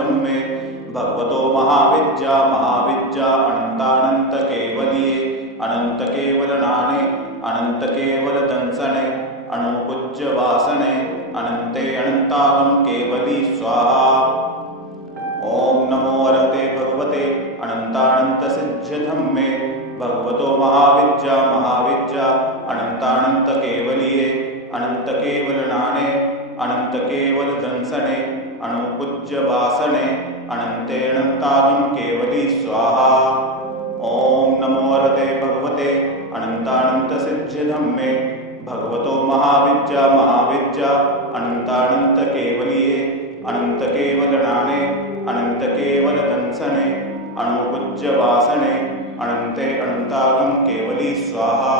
धम्मे भगवतो महाविद्या महाविद्या अनंतानंत केवलिये अनंत केवल नाणे अनंत केवल दंसने अणुपूज्य वासने अनंते अनंतागम केवली स्वाहा। ओम नमो अरहते भगवते अनंतानंत सिद्ध धम्मे भगवतो महाविद्या महाविद्या अनंतानंत केवलिये अनंत केवल नाणे अनंत केवल दंसने अणुपूज्य वासने अनंते अनंतागम केवली स्वाहा। ओम नमो अरहते भगवते अनंतानंत सिद्ध धम्मे भगवतो महाविद्या महाविद्या अनंतानंत केवलिये अनंत केवल नाणे अनंत केवल दंसने अणुपूज्य वासने अनंते अनंतागम केवली स्वाहा।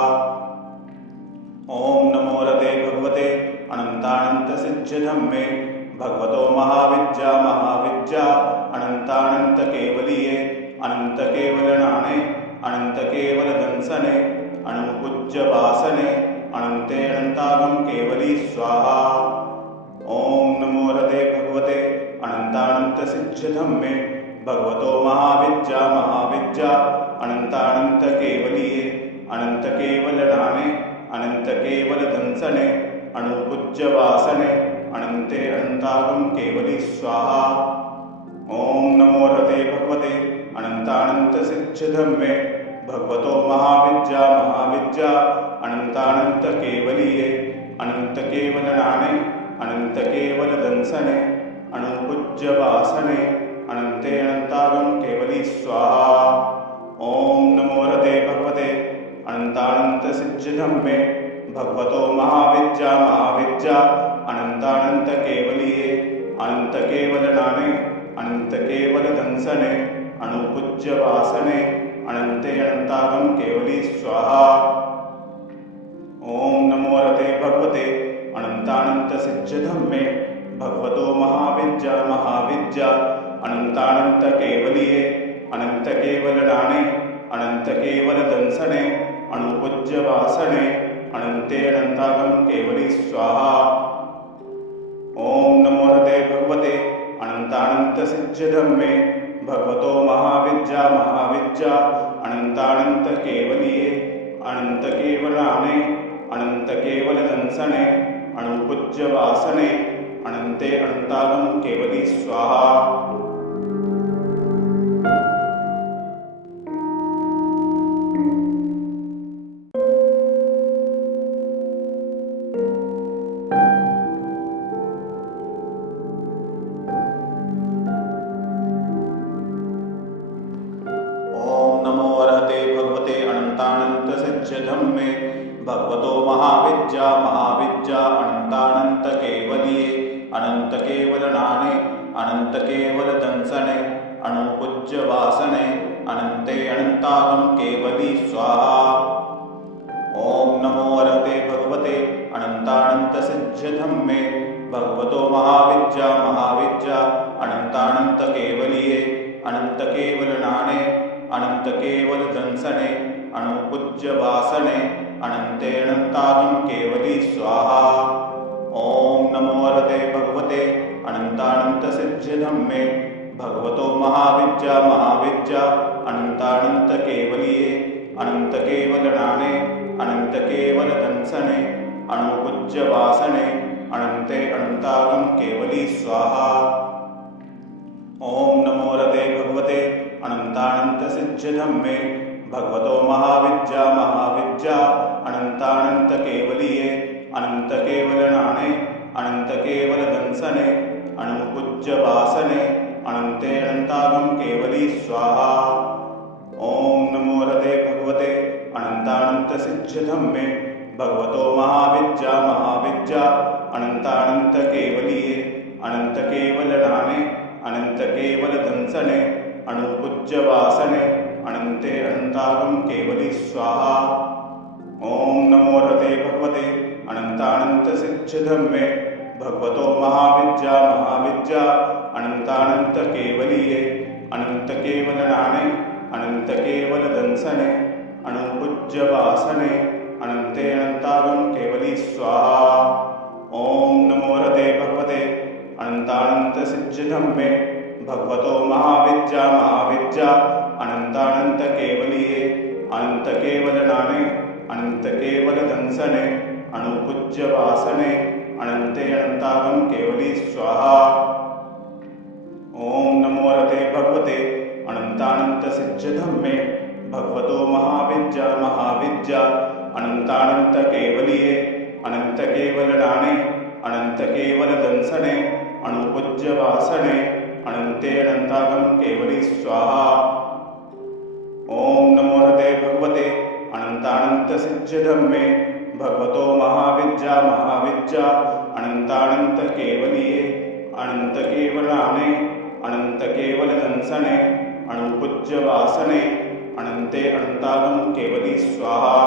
ओम नमो अरहते भगवते अनंतानंत सिद्ध धम्मे भगवतो महाविद्या महाविद्या अनंतानंत केवलिये अनंत केवल नाणे अनंत केवल दंसने अणुपूज्य वासने अनंते अनंतागम केवली स्वाहा। ओम नमो अरहते भगवते अनंतानंत सिद्ध धम्मे भगवतो महाविद्या महाविद्या अनंतानंत केवलिये अनंत केवल नाणे अनंत केवल दंसने अणुपूज्य वासने अनंते अनंतागम केवली स्वाहा। ओम नमो अरहते भगवते अनंतानंत सिद्ध धम्मे भगवतो महाविद्या महाविद्या अनंतानंत केवलिये अनंत केवल नाणे अनंत केवल दंसने अणुपूज्य वासने अनंते अनंतागम केवली स्वाहा। ओम नमो अरहते भगवते अनंतानंत सिद्ध धम्मे भगवतो महाविद्या महाविद्या अनंतानंत केवलिये अनंत केवल नाणे अनंत केवल दंसने अणुपूज्य वासने अनंते अनंतागम केवली स्वाहा। ओम नमो अरहते भगवते अनंतानंत सिद्ध धम्मे भगवतो महाविद्या महाविद्या अनंतानंत केवलिये अनंत केवल नाणे अनंत केवल दंसने अणुपूज्य वासने अनंते अनंतागम केवली स्वाहा। ओम नमो अरहते भगवते अनंतानंत सिद्ध धम्मे भगवतो महाविद्या महाविद्या अनंतानंत केवलिये अनंत केवल नाणे अनंत केवल दंसने अणुपूज्य वासने अनंते अनंतागम केवली स्वाहा। ओम नमो अरहते भगवते अनंतानंत सिद्ध धम्मे भगवतो महाविद्या महाविद्या अनंतानंत केवलिये अनंत केवल नाणे अनंत केवल दंसने अणुपूज्य वासने अनंते अनंतागम केवली स्वाहा। ओम नमो अरहते भगवते अनंतानंत सिद्ध धम्मे भगवतो महाविद्या महाविद्या अनंतानंत केवलिये अनंत केवल नाणे अनंत केवल दंसने अणुपूज्य वासने अनंते अनंतागम केवली स्वाहा। ओम नमो अरहते भगवते अनंतानंत सिद्ध धम्मे भगवतो महाविद्या महाविद्या अनंतानंत केवलिये अनंत केवल नाणे अनंत केवल दंसने अणुपूज्य वासने अनंते अनंतागम केवली स्वाहा। ओम नमो अरहते भगवते अनंतानंत सिद्ध धम्मे भगवतो महाविद्या महाविद्या अनंतानंत केवलिये अनंत केवल नाणे अनंत केवल दंसने अणुपूज्य वासने अनंते अनंतागम केवली स्वाहा। ओम नमो अरहते भगवते अनंतानंत सिद्ध धम्मे भगवतो महाविद्या महाविद्या अनंतानंत केवलिये अनंत केवल नाणे अनंत केवल दंसने अणुपूज्य वासने अनंते अनंतागम केवली स्वाहा। ओम नमो अरहते भगवते अनंतानंत सिद्ध धम्मे भगवतो महाविद्या महाविद्या अनंतानंत केवलिये अनंत केवल नाणे अनंत केवल दंसने अणुपूज्य वासने अनंते अनंतागम केवली स्वाहा। ओम नमो अरहते भगवते अनंतानंत सिद्ध धम्मे भगवतो महाविद्या महाविद्या अनंतानंत केवलिये अनंत केवल नाने अनंत केवल दंसने अणुपूज्य वासने अनंते अनंतागम केवली स्वाहा। ओम नमो रते भगवते अनंतानंत सिद्ध धम्मे भगवतो महाविद्या महाविद्या अनंतानंत केवलिये अनंत केवल नाने अनंत केवल दंसने अणुपूज्य वासने अनंते अनंतागम केवली स्वाहा। ओम नमो रते भगवते अनंतानंत सिद्ध धम्मे भगवतो महाविद्या महाविद्या अनंतानंत केवलिये अनंत केवल नाने अनंत केवल दंसने अणुपूज्य वासने अनंते अनंतागम केवली स्वाहा।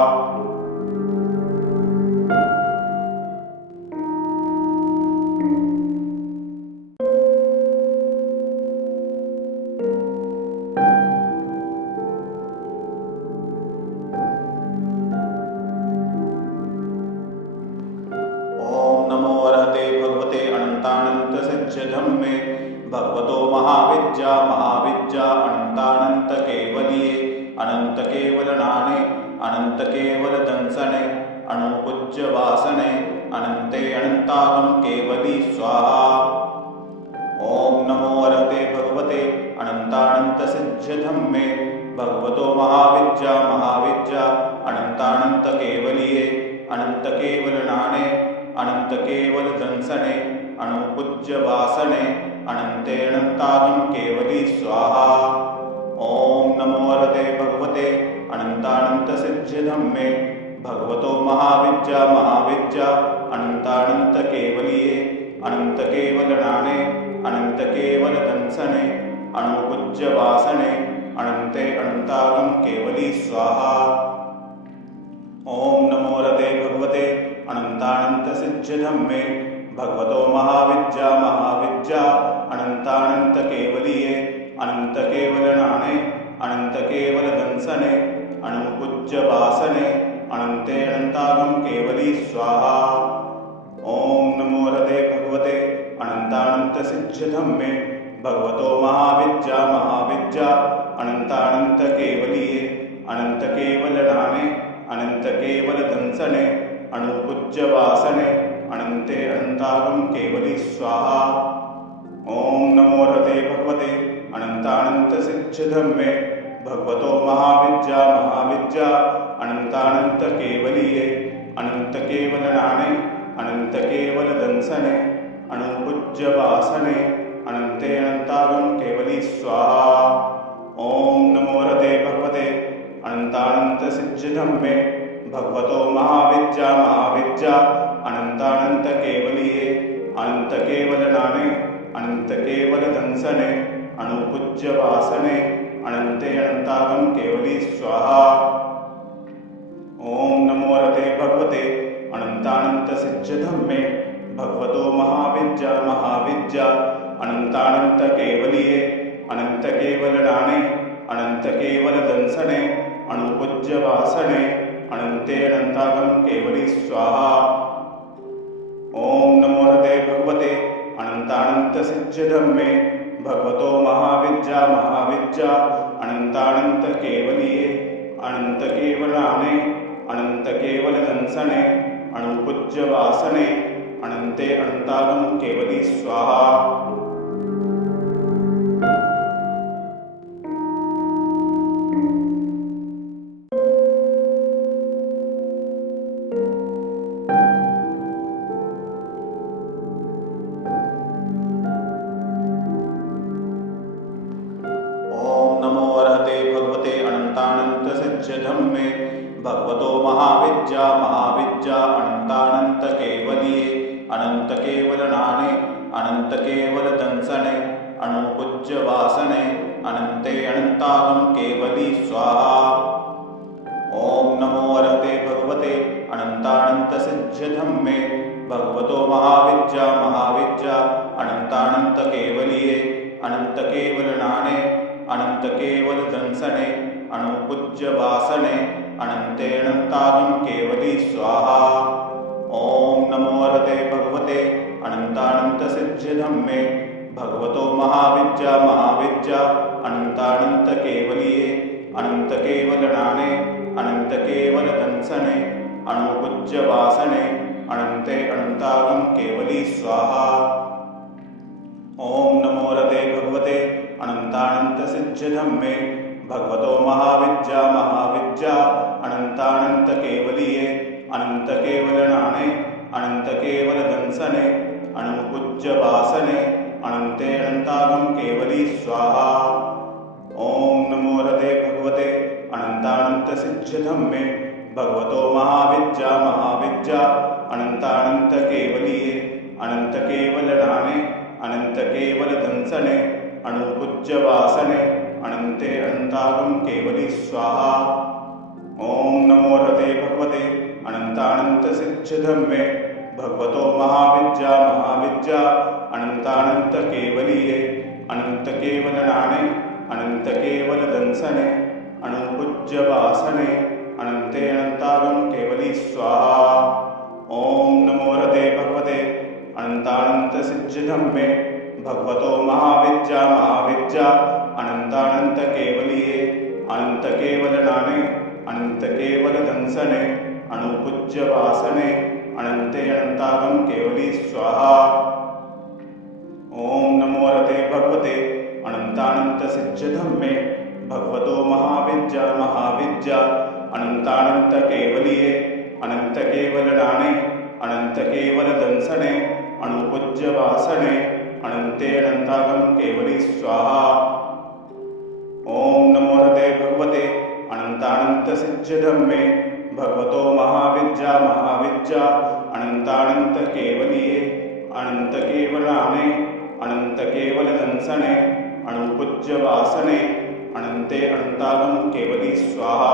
ओम नमो अर्हते भगवते अनंतानंत सिद्ध धम्मे भगवतो महाविद्या महाविद्या अनंतानंत केवलिये अनंत केवल नाने अनंत केवल दंसने अणुपूज्य वासने अनंते अनंतागम केवली स्वाहा। ओम नमो अर्हते भगवते अनंतानंत सिद्ध धम्मे भगवतो महाविद्या महाविद्या अनंतानंत केवलिये अनंत केवल नाने अनंत केवल दंसने अणुपूज्य वासने अनंते अनंतागम केवली स्वाहा। ओम नमो अर्हते भगवते अनंतानंत सिद्ध धम्मे भगवतो महाविद्या महाविद्या अनंतानंत केवलिये अनंत केवल नाने अनंत केवल दंसने अणुपूज्य वासने अनंते अनंतागम केवली स्वाहा। ओम नमो अर्हते भगवते अनंतानंत सिद्ध धम्मे भगवतो महाविद्या महाविद्या अनंतानंत केवलिये अनंत केवल नाने अनंत केवल दंसने अणुपूज्य वासने अनंते अनंतागम केवली स्वाहा। ओम नमो अर्हते भगवते अनंतानंत सिद्ध धम्मे भगवतो महाविद्या महाविद्या अनंतानंत केवलिये अनंत केवल नाने अनंत केवल दंसने अणुपूज्य वासने अनंते अनंतागम केवली स्वाहा। ओम नमो अर्हते भगवते अनंतानंत सिद्ध धम्मे भगवतो महाविद्या महाविद्या अनंतानंत केवलिये अनंत केवल नाने अनंत केवल दंसने अणुपूज्य वासने अनंते अनंतागम केवली स्वाहा। ओम नमो अर्हते भगवते अनंतानंत सिद्ध धम्मे भगवतो महाविद्या महाविद्या अनंतानंत केवलिये अनंत केवल नाने अनंत केवल दंसने अणुपूज्य वासने अनंते अनंतागम केवली स्वाहा। ओम नमो अर्हते भगवते अनंतानंत सिद्ध धम्मे भगवतो महाविद्या महाविद्या अनंतानंत केवलिये अनंत केवल नाने अनंत केवल दंसने अणुपूज्य वासने अनंते अनंतागम केवली स्वाहा। ओम नमो अर्हते भगवते अनंतानंत सिद्ध धम्मे भगवतो महाविद्या महाविद्या अनंतानंत केवलिये अनंत केवल नाने अनंत केवल दंसने अणुपूज्य वासने अनंते अनंतागम केवली स्वाहा। धम्मे भगवतो महाविद्या महाविद्या अनंतानंत केवलिये अनंत केवल नाने अनंत केवल दंसने अणुपूज्य वासने अनंते अनंतागम केवली स्वाहा। ओम नमो अर्हते भगवते अनंतानंत सिद्ध धम्मे भगवतो महाविद्या महाविद्या अनंतानंत केवलिये अनंत केवल नाने अनंत केवल दंसने अणुपूज्य वासने अनंते अनंतागम केवली स्वाहा। ओम नमो अर्हते भगवते अनंतानंत सिद्ध धम्मे भगवतो महाविद्या महाविद्या अनंतानंत केवलिये अनंत केवल नाणे अनंत केवल दंसने अणुपूज्य वासने अनंते अनंतागम केवली स्वाहा। ओम नमो रते भगवते अनंतानंत सिद्ध्यधम्मे भगवतो महाविद्या महाविद्या अनंतानंत केवलिये अनंत केवल नाणे अनंत केवल दंसने अणुपूज्य वासने अनंते अनंतागम केवली स्वाहा। ओम नमो रते भगवते अनंतानंत सिद्ध्यधम्मे भगवतो महाविद्या महाविद्या अनंतानंत केवलिये अनंत केवल नाणे अनंत केवल दंसने अणुपूज्य वासने अनंते अनंतागम केवली स्वाहा। ओम नमो रते भगवते अनंतानंत सिद्ध्यधम्मे भगवतो महाविद्या महाविद्या अनंतानंत केवलिये अनंत केवल नाणे अनंत केवल दंसने अणुपूज्य वासने अनंते अनंतागम केवली स्वाहा। ओम नमो रते भगवते अनंतानंत सिद्ध्यधम्मे भगवतो महाविद्या महाविद्या अनंतानंत केवलिये अनंत केवल नाणे अनंत केवल दंसने अणुपूज्य वासने अनंते अनंतागम केवली स्वाहा। ओम नमो रते भगवते अनंतानंत सिद्ध्यधम्मे भगवतो महाविद्या महाविद्या अनंतानंत केवलिये अनंत केवल नाणे अनंत केवल दंसने अणुपूज्य वासने अनंते अनंतागम केवली स्वाहा। ओम नमो रते भगवते अनंतानंत सिद्ध्यधम्मे भगवतो महाविद्या महाविद्या अनंतानंत केवलिये अनंत केवल नाणे अनंत केवल दंसने अणुपूज्य वासने अनंते अनंतागम केवली स्वाहा।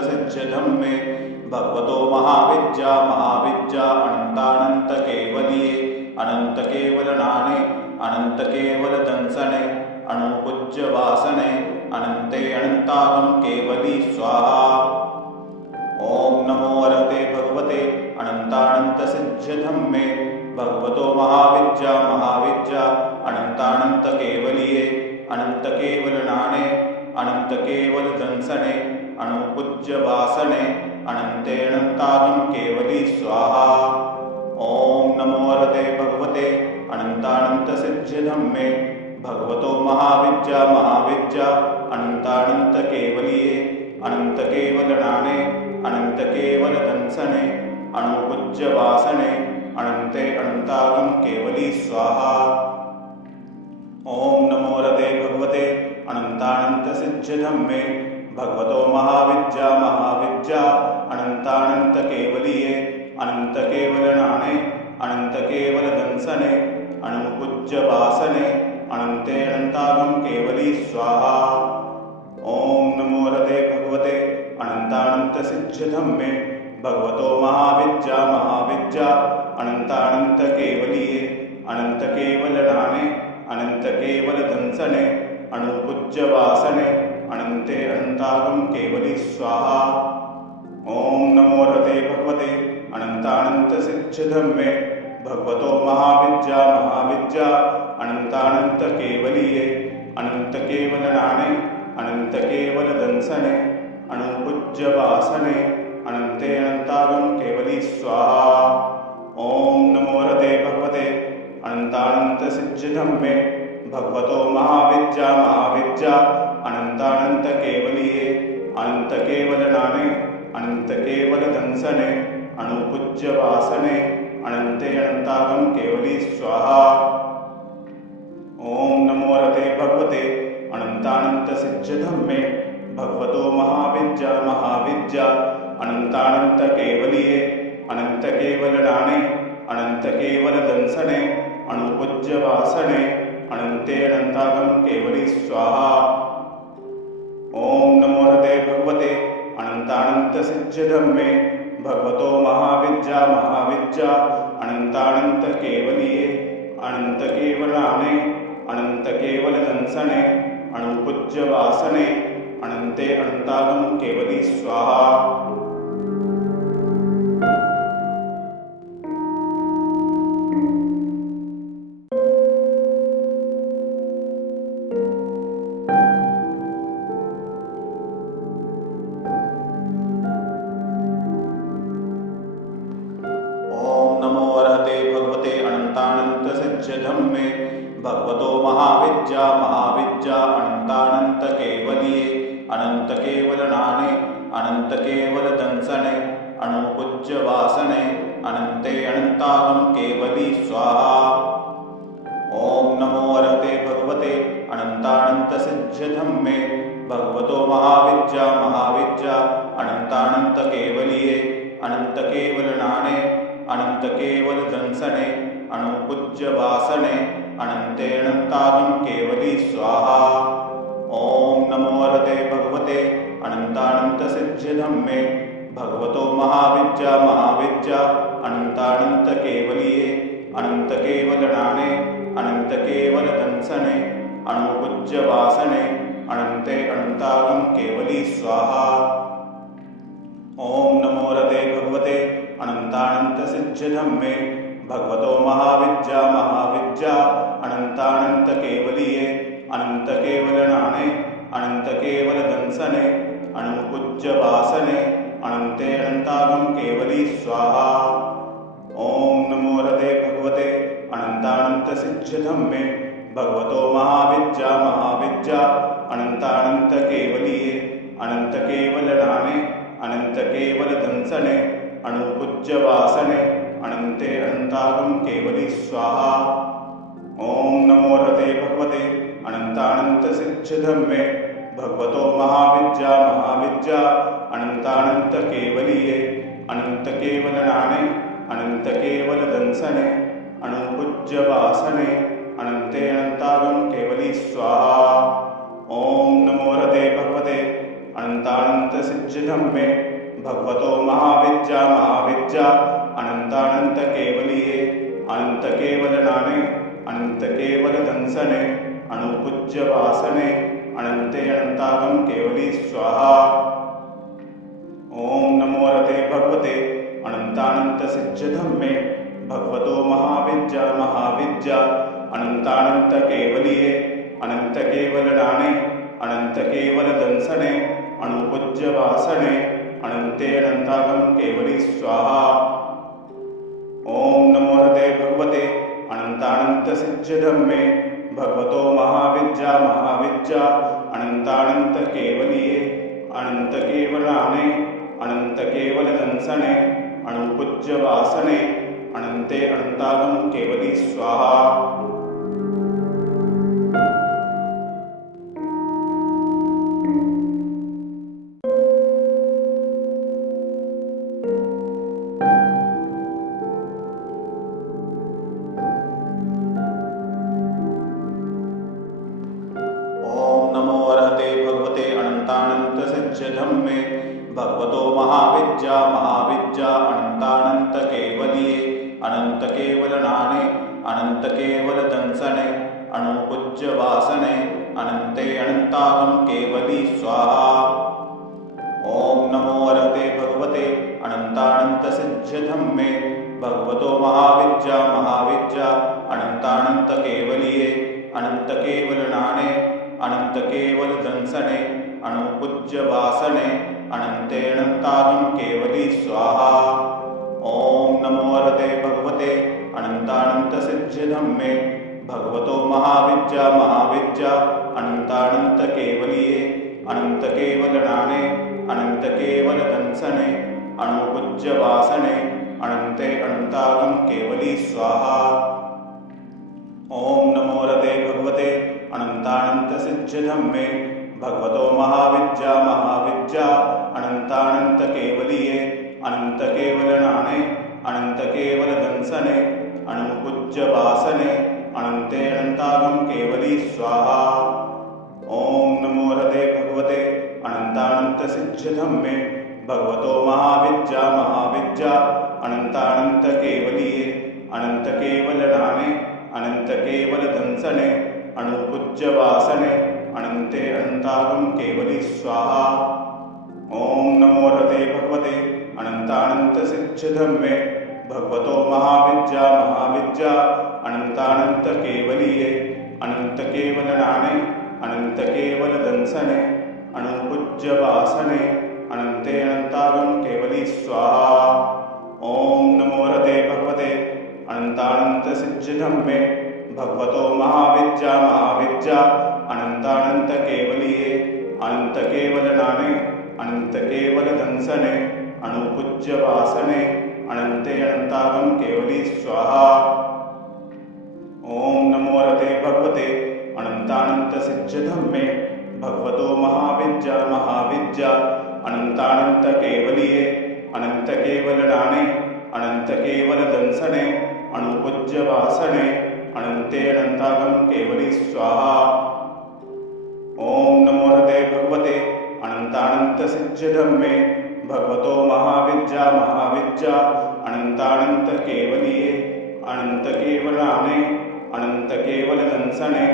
सिद्ध्यधम्मे भगवतो महाविद्या महाविद्या अनंतानंत केवलिये अनंत केवल नाणे अनंत केवल दंसने अणुपूज्य वासने अनंते अनंतागम केवली स्वाहा। ओम नमो रते भगवते अनंतानंत सिद्ध्यधम्मे भगवतो महाविद्या महाविद्या अनंतानंत केवलिये अनंत केवल नाणे अनंत केवल दंसने अणुपूज्य वासने अनंते अनंतागम केवली स्वाहा। ओम नमो रते भगवते अनंतानंत सिद्ध्यधम्मे भगवतो महाविद्या महाविद्या अनंतानंत केवलिये अनंत केवल नाणे अनंत केवल दंसने अणुपूज्य वासने अनंते अनंतागम केवली स्वाहा। ओम नमो रते भगवते अनंतानंत सिद्ध्यधम्मे भगवतो महाविद्या महाविद्या अनंतानंत केवलिये अनंत केवल नाणे अनंत केवल दंसने अणुपूज्य वासने अनंते अनंतागम केवली स्वाहा। ओम नमो रते भगवते अनंतानंत सिद्ध्यधम्मे भगवतो महाविद्या महाविद्या अनंतानंत केवलिये अनंत केवल नाणे अनंत केवल दंसने अणुपूज्य वासने अनंते अनंतागम केवली स्वाहा। ओम नमो रते भगवते अनंतानंत सिद्ध्यधम्मे भगवतो महाविद्या महाविद्या अनंतानंत केवलिये अनंत केवल नाणे अनंत केवल दंसने अणुपूज्य वासने अनंते अनंतागम केवली स्वाहा। ओम नमो रते भगवते अनंतानंत सिद्ध्यधम्मे भगवतो महाविद्या महाविद्या अनंतानंत केवलिये अनंत केवल नाणे अनंत केवल दंसने अणुपूज्य वासने अनंते अनंतागम केवली स्वाहा। ओम नमो रते भगवते अनंतानंत सिद्ध्यधम्मे भगवतो महाविद्या महाविद्या अनंतानंत केवलिये अनंत केवल नाणे अनंत केवल दंसने अणुपूज्य वासने अनंते अनंतागम केवली स्वाहा। ओम नमो रते भगवते अनंतानंत सिद्ध्यधम्मे भगवतो महाविद्या महाविद्या अनंतानंत केवलिये अनंत केवलाने अनंत केवल दंसने अणुपूज्य वासने अनंते अनंतागम केवली स्वाहा। धम्मे भगवतो महाविद्या महाविद्या अनंतानंत केवलिये अनंत केवलनाने अनंत केवल दंसने अणुपूज्य वासने अनंते अनंतागम केवली स्वाहा। ओम नमो अरहते भगवते अनंतानंत सिद्ध धम्मे भगवतो महाविद्या महाविद्या अनंतानंत केवलिये अनंत केवलनाने अनंत केवल दंसने अणुपूज्य वासने अनंते अनंतागम केवली स्वाहा। ओम नमो अरहते भगवते अनंतानंत सिद्ध धम्मे भगवतो महाविद्या महाविद्या अनंतानंत केवलिये अनंत केवलनाने अनंत केवल दंसने अणुपूज्य वासने अनंते अनंतागम केवली स्वाहा। ओम नमो अरहते भगवते अनंतानंत सिद्ध धम्मे भगवतो महाविद्या महाविद्या अनंतानंत केवलिये अनंत केवलनाने अनंत केवल दंसने अणुपूज्य वासने अनंते अनंतागम केवली स्वाहा। ओम नमो अरहते भगवते अनंतानंत सिद्ध धम्मे भगवतो महाविद्या महाविद्या अनंतानंत केवलिये अनंत केवलनाने अनंत केवल दंसने अणुपूज्य वासने अनंते अनंतागम केवली स्वाहा। ओम नमो अरहते भगवते अनंतानंत सिद्ध धम्मे भगवतो महाविद्या महाविद्या अनंतानंत केवलिये अनंत केवलनाने अनंत केवल दंसने अणुपूज्य वासने अनंते अनंतागम केवली स्वाहा। ओम नमो अरहते भगवते अनंतानंत सिद्ध धम्मे भगवतो महाविद्या महाविद्या अनंतानंत केवलिये अनंत केवलनाने अनंत केवल दंसने अणुपूज्य वासने अनंते अनंतागम केवली स्वाहा। ओम नमो अरहते भगवते अनंतानंत सिद्ध धम्मे भगवतो महाविद्या महाविद्या अनंतानंत केवलिये अनंत केवलनाने अनंत केवल दंसने अणुपूज्य वासने अनंते अनंतागम केवली स्वाहा। ओम नमो अरहते भगवते अनंतानंत सिद्ध धम्मे भगवतो महाविद्या महाविद्या अनंतानंत केवलिये अनंत केवलाने अनंत केवल दंसने अणुपूज्य वासने अनंते अनंतागम केवली स्वाहा। धम्मे भगवतो महाविद्या महाविद्या अनंतानंत केवलिये अनंत केवलनाने अनंत केवल दंसने अणुपूज्य वासने अनंते अनंतागम केवली स्वाहा। ओम नमो अरहते भगवते अनंतानंत सिद्ध धम्मे भगवतो महाविद्या महाविद्या अनंतानंत केवलिये अनंत केवलनाने अनंत केवल दंसने अणुपूज्य वासने अनंते अनंतागम केवली स्वाहा। ओम नमो अरहते भगवते अनंतानंत सिद्ध धम्मे भगवतो महाविद्या महाविद्या अनंतानंत केवलिये अनंत केवलनाने अनंत केवल दंसने अणुपूज्य वासने अनंते अनंतागम केवली स्वाहा। ओम नमो अरहते भगवते अनंतानंत सिद्ध धम्मे भगवतो महाविद्या महाविद्या अनंतानंत केवलिये अनंत केवलनाने अनंत केवल दंसने अणुपूज्य वासने अनंते अनंतागम केवली स्वाहा। ओम नमो अरहते भगवते अनंतानंत सिद्ध धम्मे भगवतो महाविद्या महाविद्या अनंतानंत केवलिये अनंत केवल नाने अनंत केवल दंसने अणुपूज्य वासने अनंते अनंतागम केवली स्वाहा। ओम नमो रते भगवते अनंतानंत सिद्धधम्मे भगवतो महाविद्या महाविद्या अनंतानंत केवलिये अनंत केवल नाने अनंत केवल दंसने अणुपूज्य वासने अनंते अनंतागम केवली स्वाहा। ओम नमो रते भगवते अनंतानंत सिद्धधम्मे भगवतो महाविद्या महाविद्या अनंतानंत केवलिये अनंत केवल नाने अनंत केवल दंसने अणुपूज्य वासने अनंते अनंतागम केवली स्वाहा। ओम नमो रते भगवते अनंतानंत सिद्धधम्मे भगवतो महाविद्या महाविद्या अनंतानंत केवलिये अनंत केवल नाने अनंत केवल दंसने अणुपूज्य वासने अनंते अनंतागम केवली स्वाहा। ओम नमो रते भगवते अनंतानंत सिद्धधम्मे भगवतो महाविद्या महाविद्या अनंतानंत केवलिये अनंत केवल नाने अनंत केवल दंसने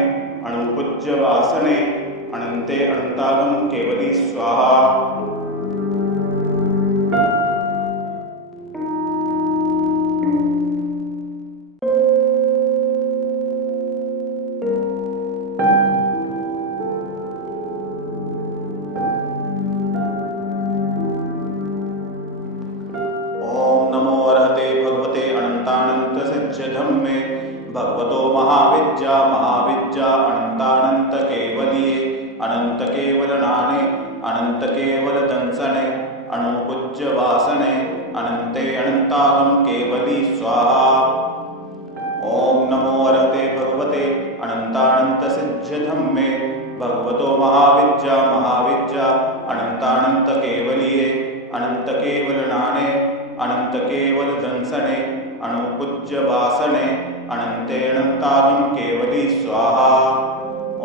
अणुपूज्य वासने अनंते अनंतागम केवली स्वाहा। धम्मे भगवतो महाविद्या महाविद्या अनंतानंत केवलिये अनंत केवल नाने अनंत केवल दंसने अणुपूज्य वासने अनंते अनंतागम केवली स्वाहा। ओम नमो वरते भगवते अनंतानंत सिद्धधम्मे भगवतो महाविद्या महाविद्या अनंतानंत केवलिये अनंत केवल नाने अनंत केवल दंसने अणुपूज्य वासने अनंते अनंतागम केवली स्वाहा।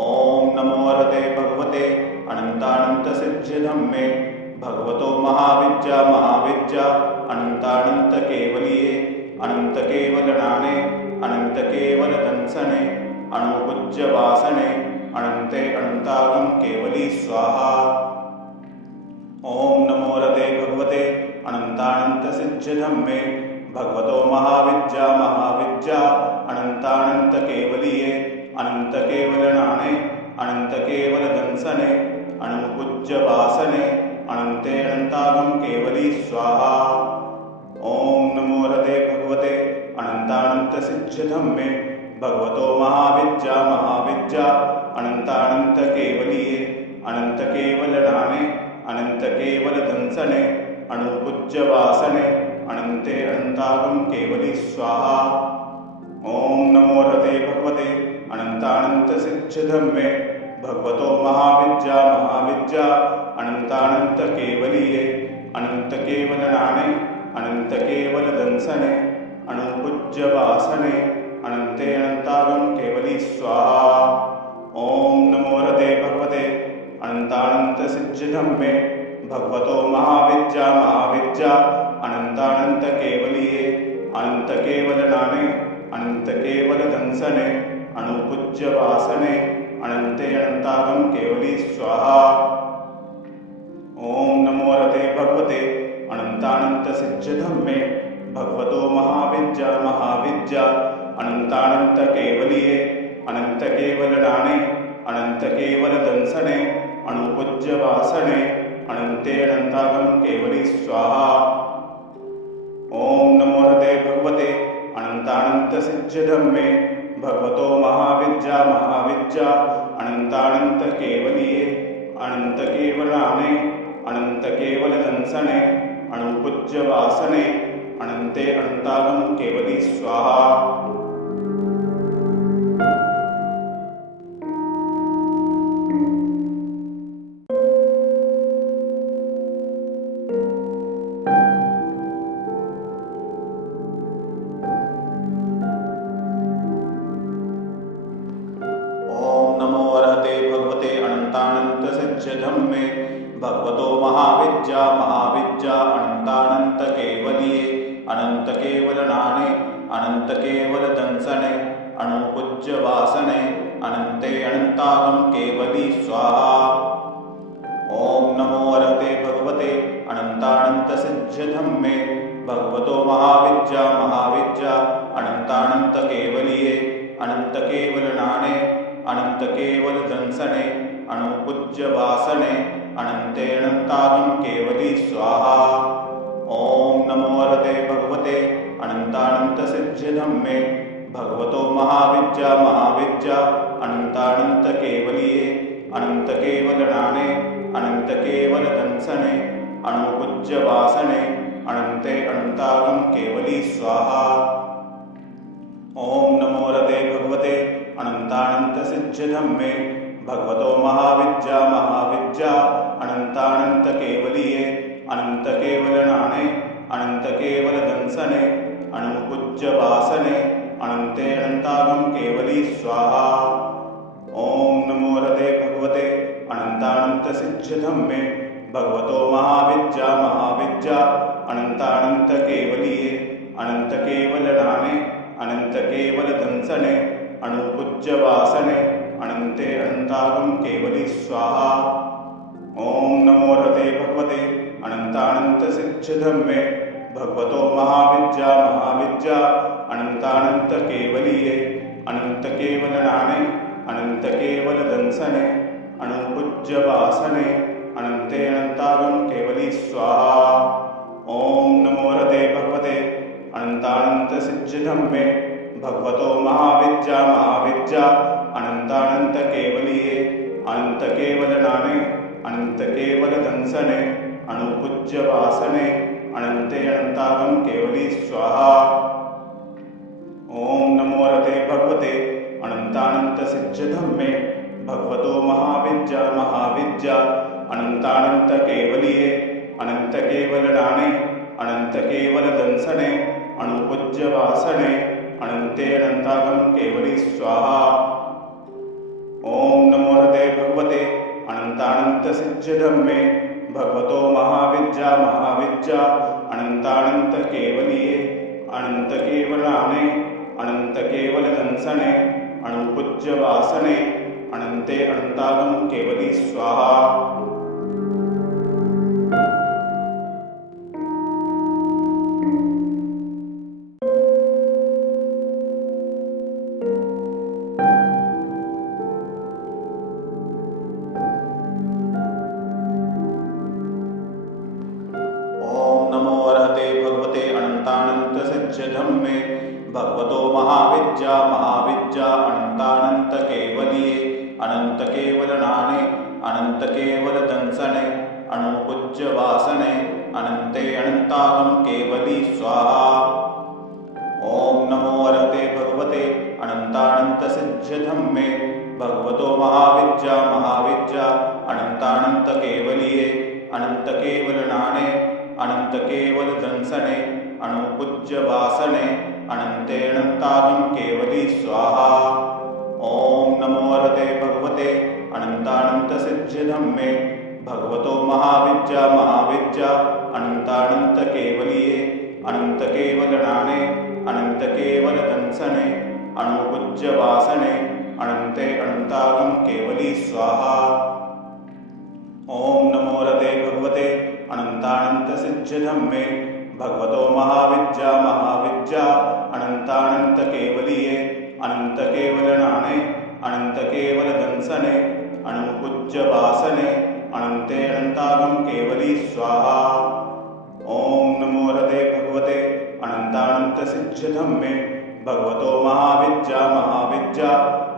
ओम नमो वरते भगवते अनंतानंत सिद्धधम्मे भगवतो महाविद्या महाविद्या अनंतानंत केवलिये अनंत केवल नाने अनंत केवल दंसने अणुपूज्य वासने अनंते अनंतागम केवली स्वाहा। ओम नमो रते भगवते अनंतानंत सिद्धधम्मे भगवतो महाविद्या महाविद्या अनंतानंत केवलिये अनंत केवल नाने अनंत केवल दंसने अणुपूज्य वासने अनंते अनंतागम केवली स्वाहा। ओम नमो रते भगवते अनंतानंत सिद्धधम्मे भगवतो महाविद्या महाविद्या अनंतानंत केवलिये अनंत केवल नाने अनंत केवल दंसने अणुपूज्य वासने अनंते अनंतागम केवली स्वाहा। ओम नमो रते भगवते अनंतानंत सिद्धधम्मे भगवतो महाविद्या महाविद्या अनंतानंत केवलिये अनंत केवल नाने अनंत केवल दंसने अणुपूज्य वासने अनंते अनंतागम केवली स्वाहा। ओम नमो रते भगवते अनंतानंत सिद्धधम्मे भगवतो महाविद्या महाविद्या अनंतानंत केवलिये अनंत केवल नाने अनंत केवल दंसने अणुपूज्य वासने अनंते अनंतागम केवली स्वाहा। ओम नमो रते भगवते अनंतानंत सिद्धधम्मे भगवतो महाविद्या महाविद्या अनंतानंत केवलिये अनंत केवल नाने अनंत केवल दंसने अणुपूज्य वासने अनंते अनंतागम केवली स्वाहा। ओम नमो रते भगवते अनंतानंत सिद्धधम्मे भगवतो महाविद्या महाविद्या अनंतानंत केवलिये अनंत केवल नाने अनंत केवल दंसने अणुपूज्य वासने अनंते अनंतागम केवली स्वाहा। भगवतो महाविद्या महाविद्या अनंत केवल दंसने अणुपूज्य वासने अनंते अनंतागम केवली स्वाहा। ओम नमो अरहते भगवते अनंतानंत सिद्ध धम्मे भगवतो महाविद्या महाविद्या अनंतानंत केवलिये अनंत केवल नाणे अनंत केवल दंसने अणुपूज्य वासने अनंते अनंतागम केवली स्वाहा। ओम नमो अरहते भगवते अनंतानंत सिद्ध धम्मे भगवतो महाविद्या महाविद्या अनंतानंत केवलिये अनंत केवल नाणे अनंत केवल दंसने अणुपूज्य वासने अनंते अनंतागम केवली स्वाहा। ओम नमो अरहते भगवते अनंतानंत सिद्ध धम्मे भगवतो महाविद्या महाविद्या अनंतानंत केवलिये अनंत केवल नाणे अनंत केवल दंसने अणुपूज्य वासने अनंते अनंतागम केवली स्वाहा। ओम नमो अरहते भगवते अनंतानंत सिद्ध धम्मे भगवतो महाविद्या महाविद्या अनंतानंत केवलिये अनंत केवल नाणे अनंत केवल दंसने अणुपूज्य वासने अनंते अनंतागम केवली स्वाहा। ओम नमो अरहते भगवते अनंतानंत सिद्ध धम्मे भगवतो महाविद्या महाविद्या अनंतानंत केवलिये अनंत केवल नाणे अनंत केवल दंसने अणुपूज्य वासने अनंते अनंतागम केवली स्वाहा। ओम नमो अरहते भगवते अनंतानंत सिद्ध धम्मे भगवतो महाविद्या महाविद्या अनंतानंत केवलिये अनंत केवल नाणे अनंत केवल दंसने अणुपूज्य वासने अनंते अनंतागम केवली स्वाहा। ओम नमो अरहते भगवते अनंतानंत सिद्ध धम्मे भगवतो महाविद्या महाविद्या अनंतानंत केवलिये अनंत केवल नाणे अनंत केवल दंसने अणुपूज्य वासने अनंते अनंतागम केवली स्वाहा। ओम नमो अरहते भगवते अनंतानंत सिद्ध धम्मे भगवतो महाविद्या महाविद्या अनंतानंत केवलिये अनंत केवल नाणे अनंत केवल दंसने अणुपूज्य वासने अनंते अनंतागम केवली स्वाहा। ओम नमो अरहते भगवते अनंतानंत सिद्ध धम्मे भगवतो महाविद्या महाविद्या अनंतानंत केवलिये अनंत केवल नाणे अनंत केवल दंसने अणुपूज्य वासने अनंते अनंतागम केवली स्वाहा। ओम नमो अरहते भगवते अनंतानंत सिद्ध धम्मे भगवतो महाविद्या महाविद्या अनंतानंत केवलिये अनंत केवल नाणे अनंत केवल दंसने अणुपूज्य वासने अनंते अनंतागम केवली स्वाहा। ओम नमो अरहते भगवते अनंतानंत सिद्ध धम्मे भगवतो महाविद्या महाविद्या अनंतानंत केवलिये अनंत केवल नाणे अनंत केवल दंसने अणुपूज्य वासने अनंते अनंतागम केवली स्वाहा। ओम नमो अरहते भगवते अनंतानंत सिद्ध धम्मे भगवतो महाविद्या महाविद्या अनंतानंत केवलिये अनंत केवल नाणे अनंत केवल दंसने अणुपूज्य वासने अनंते अनंतागम केवली स्वाहा। ओम नमो अरहते भगवते अनंतानंत सिद्ध धम्मे भगवतो महाविद्या महाविद्या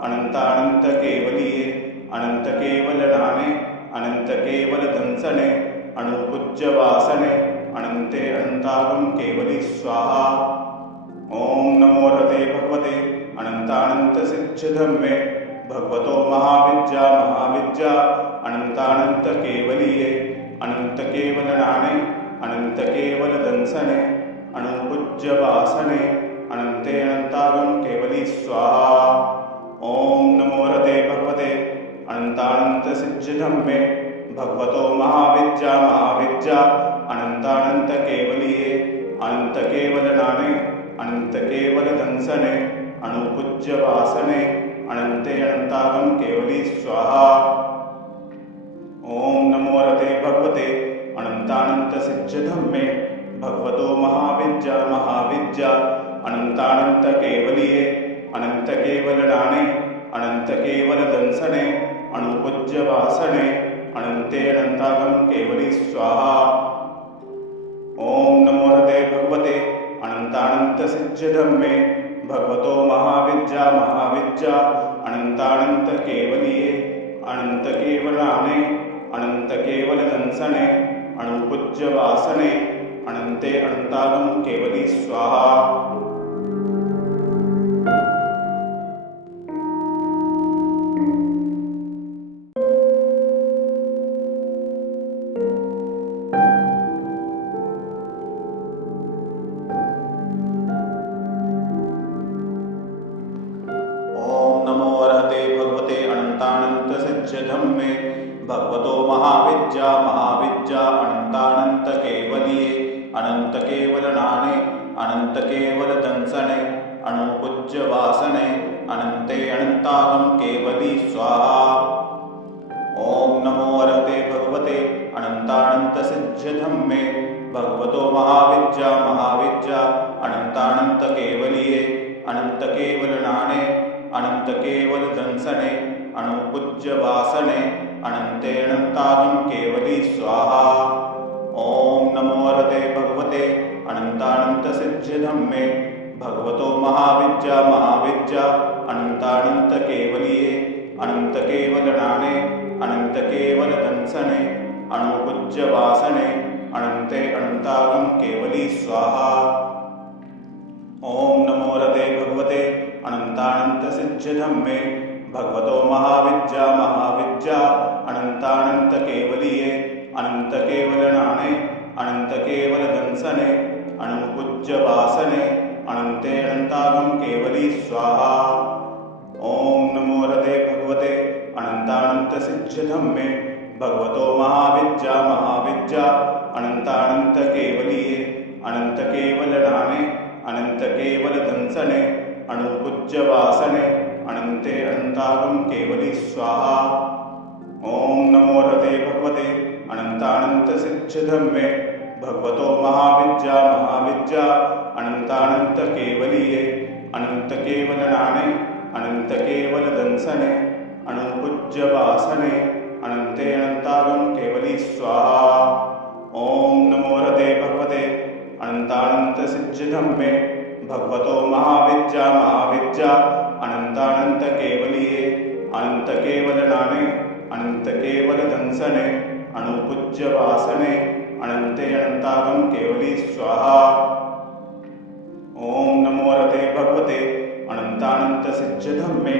अनंतानंत केवलिये अनंत केवल नाणे अनंत केवल दंसने अणुपूज्य वासने अनंते अनंतागम केवली स्वाहा। ओम नमो अरहते भगवते अनंतानंत सिद्ध धम्मे भगवतो महाविद्या महाविद्या अनंतानंत केवलिये अनंत केवल नाणे अनंत केवल दंसने अणुपूज्य वासने अनंते अनंतागम केवली स्वाहा। ओम नमो अरहते भगवते अनंतानंत सिद्ध धम्मे भगवतो महाविद्या महाविद्या अनंतानंत केवलिये अनंत केवल नाणे अनन्तकेवलदंसने अणुपूज्यवासने अनन्ते अनन्तागम केवली स्वाहा। ओम नमो रते भगवते अनन्तानन्तसिद्ध्यधम्मे भगवतो महाविद्या अनन्तानन्तकेवलीये अनन्तकेवलनाने अनन्तकेवलदंसने अणुपूज्यवासने अनन्ते अनन्तागम केवली स्वाहा। ओम नमो रते भगवते अनन्तानन्तसिद्ध्यधम्मे भगवतो महाविद्या अनन्तानन्तकेवलीये अनन्तकेवलाने अनन्तकेवलदंसने अणुपूज्यवासने अनन्ते अनन्तागम केवली स्वाहा। धम्मे भगवतो महाविद्या अनन्तानन्तकेवलीये अनन्तकेवलनाने अनन्तकेवलदंसने अणुपूज्यवासने अनन्ते अनन्तागम केवली स्वाहा। ओम नमो अर्हते भगवते अनन्तानन्तसिद्ध्यधम्मे भगवतो महाविद्या अनन्तानन्तकेवलीये अनन्तकेवलनाने अनन्तकेवलदंसने अणुपूज्यवासने अनन्ते अनन्तागम केवली स्वाहा। ओम नमो अर्हते भगवते अनन्तानन्तसिद्ध्यधम्मे भगवतो महाविद्या अनन्तानन्तकेवलीये अनन्तकेवलनाने अनन्तकेवलदंसने अणुपूज्यवासने अनन्ते अनन्तागम केवली स्वाहा। ओम नमो अर्हते भगवते अनन्तानन्तसिद्ध्यधम्मे भगवतो महाविद्या अनन्तानन्तकेवलीये अनन्तकेवलनाने अनन्तकेवलदंसने अणुपूज्यवासने अनन्ते अनन्तागम केवली स्वाहा। ओम नमो अर्हते भगवते अनन्तानन्तसिद्ध्यधम्मे भगवतो महाविद्या अनन्तानन्तकेवलीये अनन्तकेवलनाने अनन्तकेवलदंसने अणुपूज्यवासने अनन्ते अनन्तागम केवली स्वाहा। ओम नमो अर्हते भगवते अनन्तानन्तसिद्ध्यधम्मे भगवतो महाविद्या अनन्तानन्तकेवलीये अनन्तकेवलनाने अनन्तकेवलदंसने अणुपूज्यवासने अनन्ते अनन्तागम केवली स्वाहा। ओम नमो अर्हते भगवते अनन्तानन्तसिद्ध्यधम्मे भगवतो महाविद्या अनन्तानन्तकेवलीये अनन्तकेवलनाने अनन्तकेवलदंसने अणुपूज्यवासने अनन्ते अनन्तागम केवली स्वाहा। ओम नमो अर्हते भगवते अनन्तानन्तसिद्ध्यधम्मे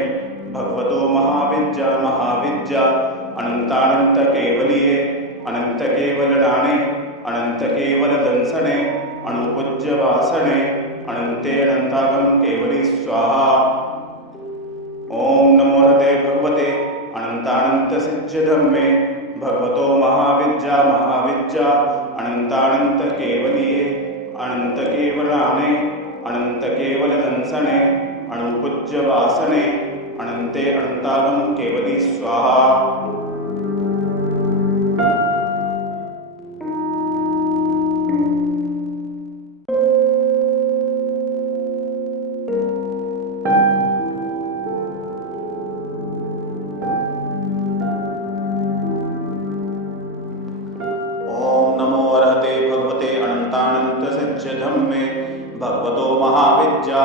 भगवतो महाविद्या अनन्तानन्तकेवलीये अनन्तकेवलनाने अनन्तकेवलदंसने अणुपूज्यवासने अनन्ते अनन्तागम केवली स्वाहा। ओम नमो अर्हते भगवते अनन्तानन्तसिद्ध्यधम्मे भगवतो महाविद्या अनन्तानन्तकेवलीये अनन्तकेवलाने अनन्तकेवलदंसने अणुपूज्यवासने अनन्ते अनन्तागम केवली स्वाहा। धम्मे भगवतो महाविद्या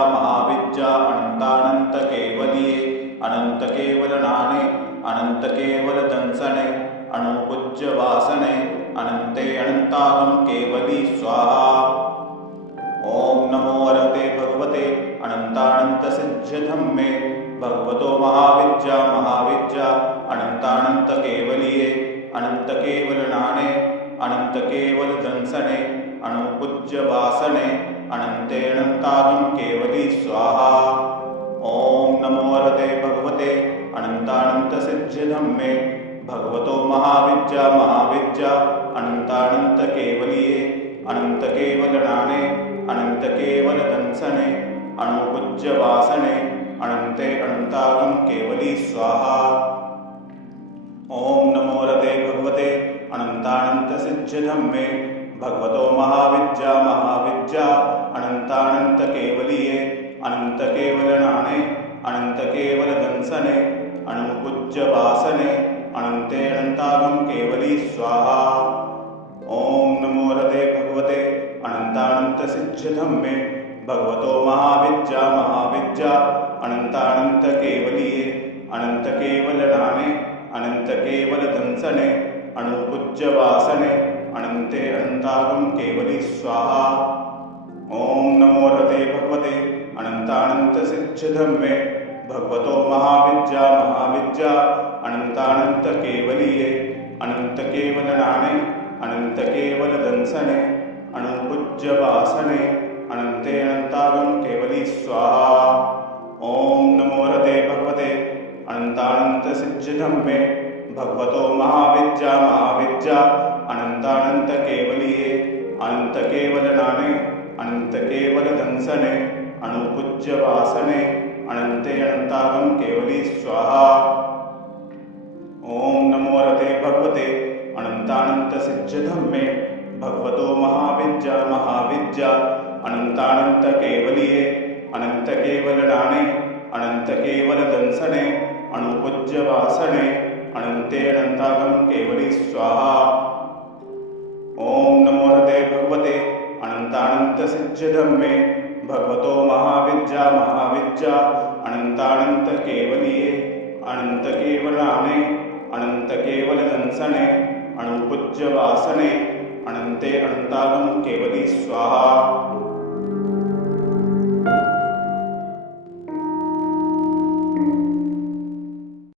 अनन्तानन्तकेवलीये अनन्तकेवलनाने अनन्तकेवलदंसने अणुपूज्यवासने अनन्ते अनन्तागम केवली स्वाहा। ओम नमो अर्हते भगवते अनन्तानन्तसिद्ध्यधम्मे भगवतो महाविद्या अनन्तानन्तकेवलीये अनन्तकेवलनाने अनन्तकेवलदंसने अणुपूज्यवासने अनन्ते अनन्तागम केवली स्वाहा। ओम नमो अर्हते भगवते अनन्तानन्तसिद्ध्यधम्मे भगवतो महाविद्या अनन्तानन्तकेवलीये अनन्तकेवलनाने अनंत केवल दंसने अणुपूज्य वासने अनंते अनंतागम केवली स्वाहा। ओम नमो रते भगवते अनंतानंत सिद्ध्यधम्मे भगवतो महाविद्या महाविद्या अनंतानंत केवलीये अनंत केवल नाने अनंत केवल दंसने अणुपूज्य वासने अनंते अनंतागम केवली स्वाहा। ओम नमो रते भगवते अनंतानंत सिद्ध्यधम्मे भगवतो महाविद्या महाविद्या अनंतानंत केवलीये अनंत केवल नाने अनंत केवल दंसने अणुपूज्य वासने अनंते अनंतागम केवली स्वाहा। ओम नमो रते भगवते अनंतानंत सिद्ध्यधम्मे भगवतो महाविद्या महाविद्या अनंतानंत केवलीये अनंत केवल नाने अनंत केवल दंसने अणुपूज्य वासने अनंते अनंतागम केवली स्वाहा। ओम नमो रते भगवते अनंतानंत सिद्ध्यधम्मे भगवतो महाविद्या महाविद्या अनंतानंत केवलीये अनंत केवल नाने अनंत केवल दंसने अणुपूज्य वासने अनंते अनंतागम केवली स्वाहा। ओम नमो रते भगवते अनंतानंत सिद्ध्यधम्मे भगवतो महाविद्या महाविद्या अनंतानंत केवलीये अनंत केवल नाने अनंत केवल दंसने अणुपूज्य वासने अनंते अनंतागम केवली स्वाहा। ओम नमो रते भगवते अनंतानंत सिद्ध्यधम्मे भगवतो महाविद्या महाविद्या अनंतानंत केवलीये अनंत केवल नाने अनंत केवल दंसने अणुपूज्य वासने अनंते अनंतागम केवली स्वाहा।